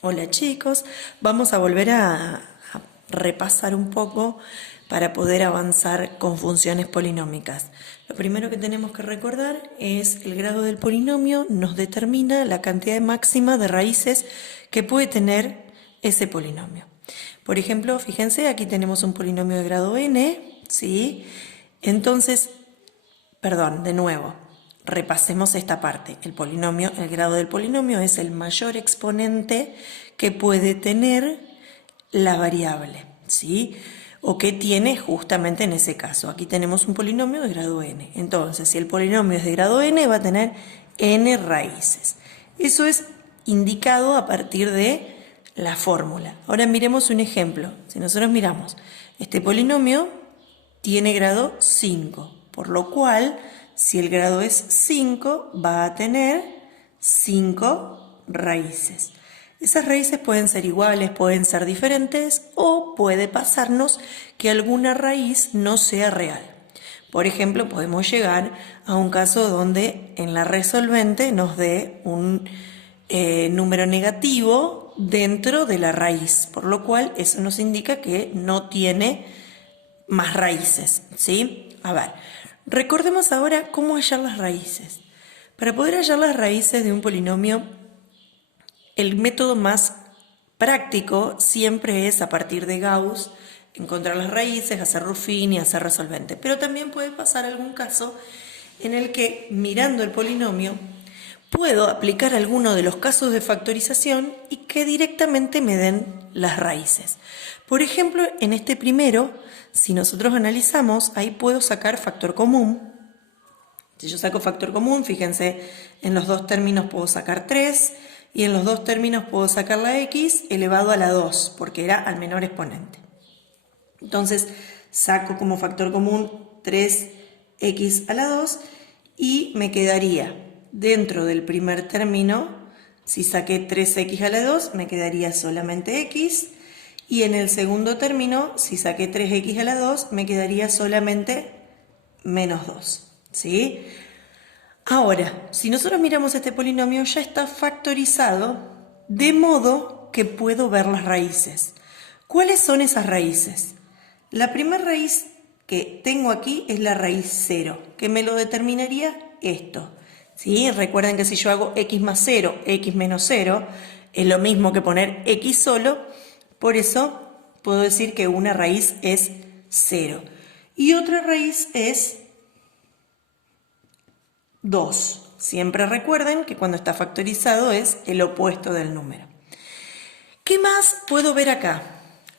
Hola chicos, vamos a volver a repasar un poco para poder avanzar con funciones polinómicas. Lo primero que tenemos que recordar es el grado del polinomio nos determina la cantidad máxima de raíces que puede tener ese polinomio. Por ejemplo, fíjense, aquí tenemos un polinomio de grado n, ¿sí? Entonces, perdón, de nuevo, repasemos esta parte. El polinomio, el grado del polinomio es el mayor exponente que puede tener la variable, ¿sí? O que tiene justamente en ese caso. Aquí tenemos un polinomio de grado n. Entonces, si el polinomio es de grado n, va a tener n raíces. Eso es indicado a partir de la fórmula. Ahora miremos un ejemplo. Si nosotros miramos, este polinomio tiene grado 5, por lo cual, si el grado es 5, va a tener 5 raíces. Esas raíces pueden ser iguales, pueden ser diferentes o puede pasarnos que alguna raíz no sea real. Por ejemplo, podemos llegar a un caso donde en la resolvente nos dé un número negativo dentro de la raíz, por lo cual eso nos indica que no tiene más raíces, ¿sí? A ver, recordemos ahora cómo hallar las raíces. Para poder hallar las raíces de un polinomio, el método más práctico siempre es a partir de Gauss, encontrar las raíces, hacer Ruffini, hacer resolvente. Pero también puede pasar algún caso en el que, mirando el polinomio, puedo aplicar alguno de los casos de factorización y que directamente me den las raíces. Por ejemplo, en este primero, si nosotros analizamos, ahí puedo sacar factor común. Si yo saco factor común, fíjense, en los dos términos puedo sacar 3 y en los dos términos puedo sacar la x elevado a la 2, porque era al menor exponente. Entonces, saco como factor común 3x a la 2 y me quedaría dentro del primer término, si saqué 3x a la 2, me quedaría solamente x. Y en el segundo término, si saqué 3x a la 2, me quedaría solamente menos 2. ¿Sí? Ahora, si nosotros miramos este polinomio, ya está factorizado, de modo que puedo ver las raíces. ¿Cuáles son esas raíces? La primera raíz que tengo aquí es la raíz 0, que me lo determinaría esto. ¿Sí? Recuerden que si yo hago x más 0, x menos 0, es lo mismo que poner x solo, por eso puedo decir que una raíz es 0. Y otra raíz es 2. Siempre recuerden que cuando está factorizado es el opuesto del número. ¿Qué más puedo ver acá?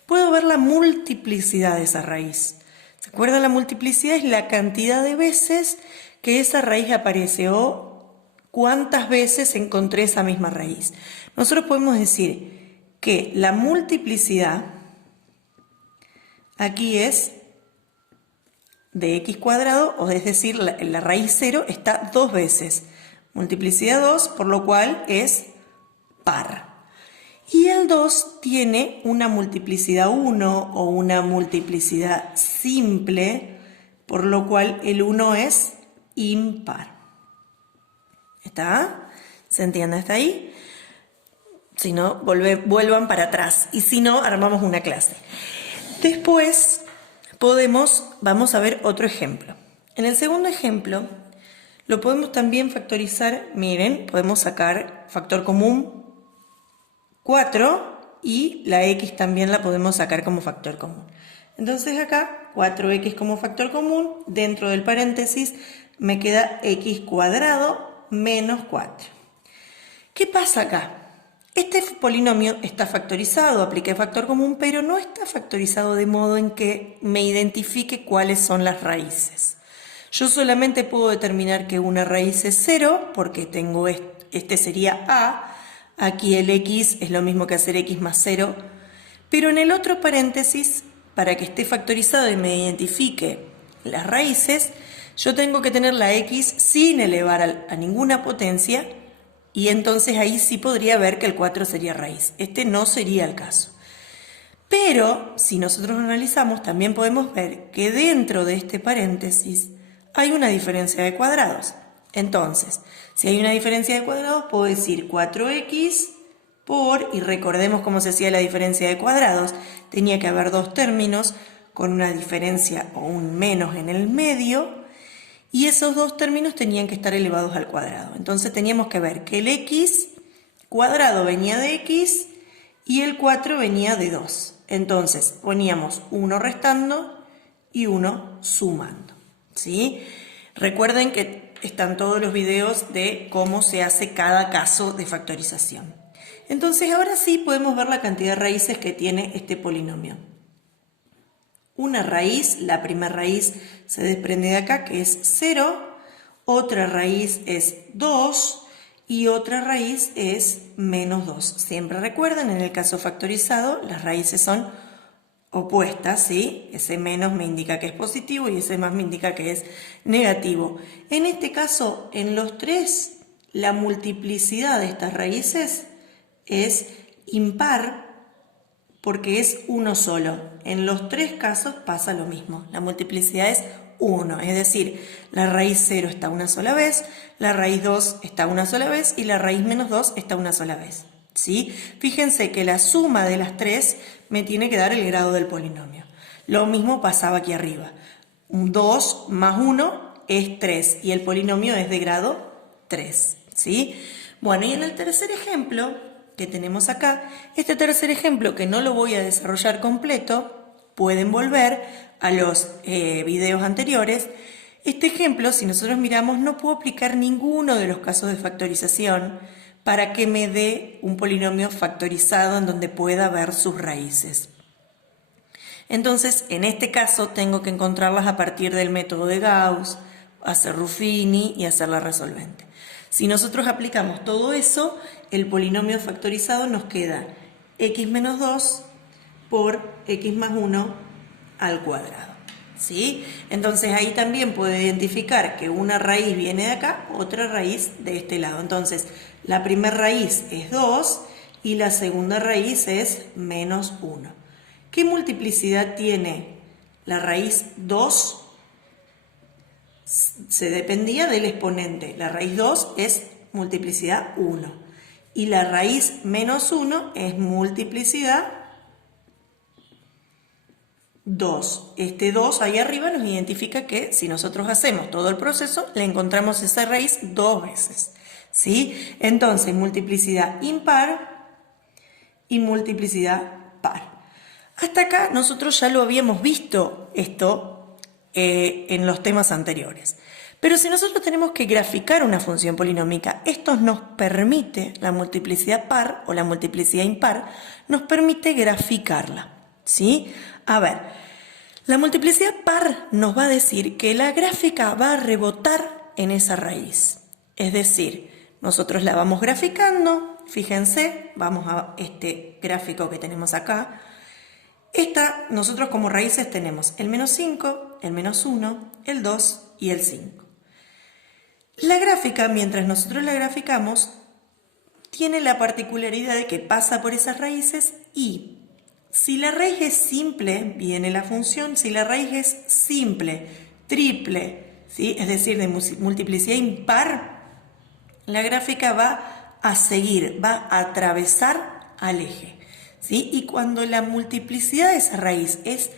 Puedo ver la multiplicidad de esa raíz. ¿Se acuerdan? La multiplicidad es la cantidad de veces que esa raíz aparece o cuántas veces encontré esa misma raíz. Nosotros podemos decir que la multiplicidad aquí es de x cuadrado, o es decir, la raíz 0 está 2 veces. Multiplicidad 2, por lo cual es par. Y el 2 tiene una multiplicidad 1 o una multiplicidad simple, por lo cual el 1 es impar. ¿Está? ¿Se entiende hasta ahí? Si no, vuelvan para atrás. Y si no, armamos una clase. Después vamos a ver otro ejemplo. En el segundo ejemplo, lo podemos también factorizar. Miren, podemos sacar factor común 4 y la x también la podemos sacar como factor común. Entonces acá, 4x como factor común, dentro del paréntesis me queda x cuadrado menos 4. ¿Qué pasa acá? Este polinomio está factorizado, apliqué factor común, pero no está factorizado de modo en que me identifique cuáles son las raíces. Yo solamente puedo determinar que una raíz es 0, porque tengo este sería a, aquí el x es lo mismo que hacer x más 0, pero en el otro paréntesis, para que esté factorizado y me identifique las raíces, yo tengo que tener la x sin elevar a ninguna potencia, y entonces ahí sí podría ver que el 4 sería raíz. Este no sería el caso. Pero si nosotros analizamos, también podemos ver que dentro de este paréntesis hay una diferencia de cuadrados. Entonces, si hay una diferencia de cuadrados, puedo decir 4x por, y recordemos cómo se hacía la diferencia de cuadrados, tenía que haber dos términos con una diferencia o un menos en el medio, y esos dos términos tenían que estar elevados al cuadrado. Entonces teníamos que ver que el x cuadrado venía de x y el 4 venía de 2. Entonces poníamos 1 restando y 1 sumando, ¿sí? Recuerden que están todos los videos de cómo se hace cada caso de factorización. Entonces ahora sí podemos ver la cantidad de raíces que tiene este polinomio. Una raíz, la primera raíz se desprende de acá, que es 0, otra raíz es 2 y otra raíz es menos 2. Siempre recuerden, en el caso factorizado, las raíces son opuestas, ¿sí? Ese menos me indica que es positivo y ese más me indica que es negativo. En este caso, en los tres, la multiplicidad de estas raíces es impar porque es uno solo. En los tres casos pasa lo mismo. La multiplicidad es 1, es decir, la raíz 0 está una sola vez, la raíz 2 está una sola vez y la raíz menos 2 está una sola vez, ¿sí? Fíjense que la suma de las tres me tiene que dar el grado del polinomio. Lo mismo pasaba aquí arriba. 2 más 1 es 3 y el polinomio es de grado 3, ¿sí? Bueno, y en el tercer ejemplo que tenemos acá, este tercer ejemplo que no lo voy a desarrollar completo, pueden volver a los videos anteriores. Este ejemplo, si nosotros miramos, no puedo aplicar ninguno de los casos de factorización para que me dé un polinomio factorizado en donde pueda ver sus raíces. Entonces, en este caso, tengo que encontrarlas a partir del método de Gauss, hacer Ruffini y hacer la resolvente. Si nosotros aplicamos todo eso, el polinomio factorizado nos queda x menos 2 por x más 1 al cuadrado, ¿sí? Entonces ahí también puedo identificar que una raíz viene de acá, otra raíz de este lado. Entonces la primera raíz es 2 y la segunda raíz es menos 1. ¿Qué multiplicidad tiene la raíz 2? Se dependía del exponente. La raíz 2 es multiplicidad 1 y la raíz menos 1 es multiplicidad 2. Este 2 ahí arriba nos identifica que si nosotros hacemos todo el proceso, le encontramos esa raíz dos veces, ¿sí? Entonces, multiplicidad impar y multiplicidad par. Hasta acá nosotros ya lo habíamos visto esto en los temas anteriores. Pero si nosotros tenemos que graficar una función polinómica, esto nos permite, la multiplicidad par o la multiplicidad impar, nos permite graficarla, ¿sí? A ver, la multiplicidad par nos va a decir que la gráfica va a rebotar en esa raíz. Es decir, nosotros la vamos graficando, fíjense, vamos a este gráfico que tenemos acá. Nosotros como raíces tenemos el menos 5, el menos 1, el 2 y el 5. La gráfica, mientras nosotros la graficamos, tiene la particularidad de que pasa por esas raíces y si la raíz es simple, viene la función, si la raíz es simple, triple, ¿sí? Es decir, de multiplicidad impar, la gráfica va a seguir, va a atravesar al eje, ¿sí? Y cuando la multiplicidad de esa raíz es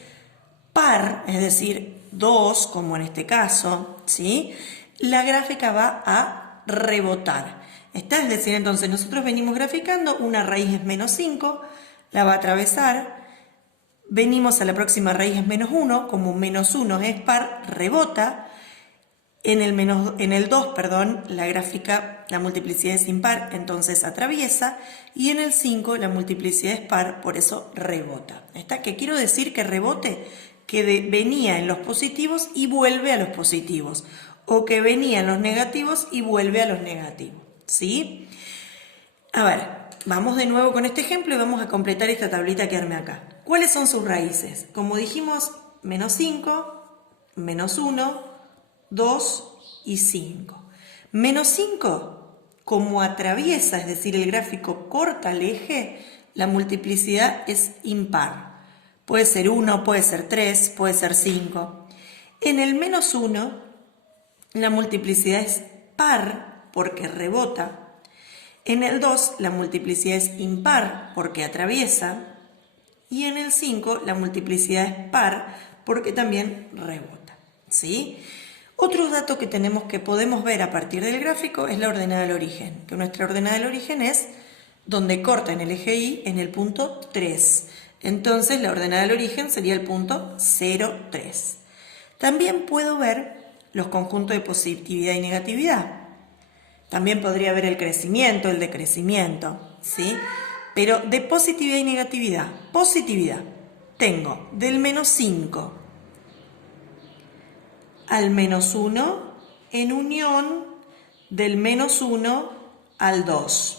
par, es decir, 2, como en este caso, ¿sí? La gráfica va a rebotar. Es decir, entonces nosotros venimos graficando, una raíz es menos 5, la va a atravesar, venimos a la próxima raíz es menos 1, como menos 1 es par, rebota, en el 2, perdón, la gráfica, la multiplicidad es impar, entonces atraviesa, y en el 5 la multiplicidad es par, por eso rebota. ¿Qué quiero decir que rebote? Que venía en los positivos y vuelve a los positivos, o que venía en los negativos y vuelve a los negativos, ¿sí? A ver, vamos de nuevo con este ejemplo y vamos a completar esta tablita que armé acá. ¿Cuáles son sus raíces? Como dijimos, menos 5, menos 1, 2 y 5. Menos 5, como atraviesa, es decir, el gráfico corta el eje, la multiplicidad es impar. Puede ser 1, puede ser 3, puede ser 5. En el menos 1, la multiplicidad es par porque rebota. En el 2 la multiplicidad es impar porque atraviesa. Y en el 5 la multiplicidad es par porque también rebota. ¿Sí? Otro dato que podemos ver a partir del gráfico es la ordenada del origen. Que nuestra ordenada del origen es donde corta en el eje Y en el punto 3. Entonces la ordenada del origen sería el punto 0, 3. También puedo ver los conjuntos de positividad y negatividad. También podría ver el crecimiento, el decrecimiento, ¿sí? Pero de positividad y negatividad, positividad, tengo del menos 5 al menos 1 en unión del menos 1 al 2.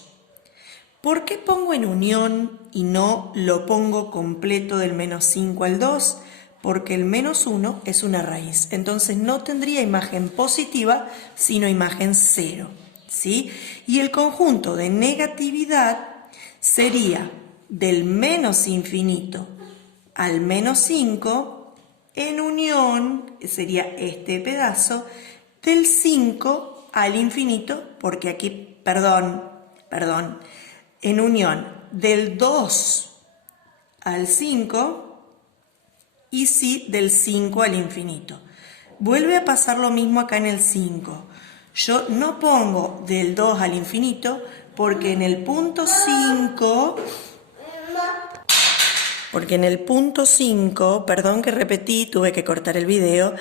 ¿Por qué pongo en unión y no lo pongo completo del menos 5 al 2? Porque el menos 1 es una raíz, entonces no tendría imagen positiva, sino imagen 0, ¿sí? Y el conjunto de negatividad sería del menos infinito al menos 5 en unión, sería este pedazo, del 5 al infinito, porque aquí, en unión del 2 al 5 y sí del 5 al infinito. Vuelve a pasar lo mismo acá en el 5. Yo no pongo del 2 al infinito porque en el punto 5... perdón que repetí, tuve que cortar el video,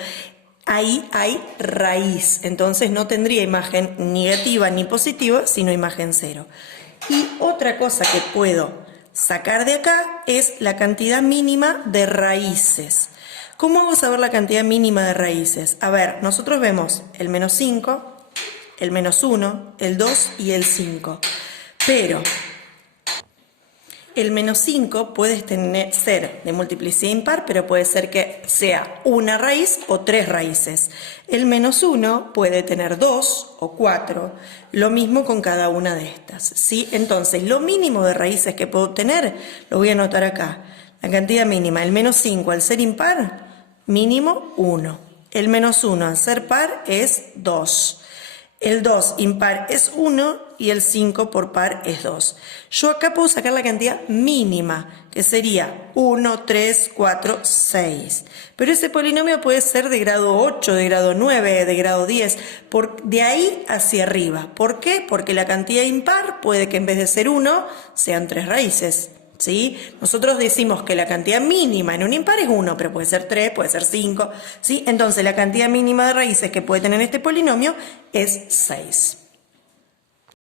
ahí hay raíz, entonces no tendría imagen negativa ni positiva, sino imagen 0. Y otra cosa que puedo sacar de acá es la cantidad mínima de raíces. ¿Cómo vamos a saber la cantidad mínima de raíces? A ver, nosotros vemos el menos 5, el menos 1, el 2 y el 5, pero el menos 5 puede ser de multiplicidad impar, pero puede ser que sea una raíz o 3 raíces. El menos 1 puede tener 2 o 4, lo mismo con cada una de estas, ¿sí? Entonces, lo mínimo de raíces que puedo obtener, lo voy a anotar acá. La cantidad mínima, el menos 5 al ser impar, mínimo 1. El menos 1 al ser par es 2. El 2 impar es 1 y el 5 por par es 2. Yo acá puedo sacar la cantidad mínima, que sería 1, 3, 4, 6. Pero ese polinomio puede ser de grado 8, de grado 9, de grado 10, de ahí hacia arriba. ¿Por qué? Porque la cantidad impar puede que en vez de ser 1, sean 3 raíces. ¿Sí? Nosotros decimos que la cantidad mínima en un impar es 1, pero puede ser 3, puede ser 5, ¿sí? Entonces la cantidad mínima de raíces que puede tener este polinomio es 6.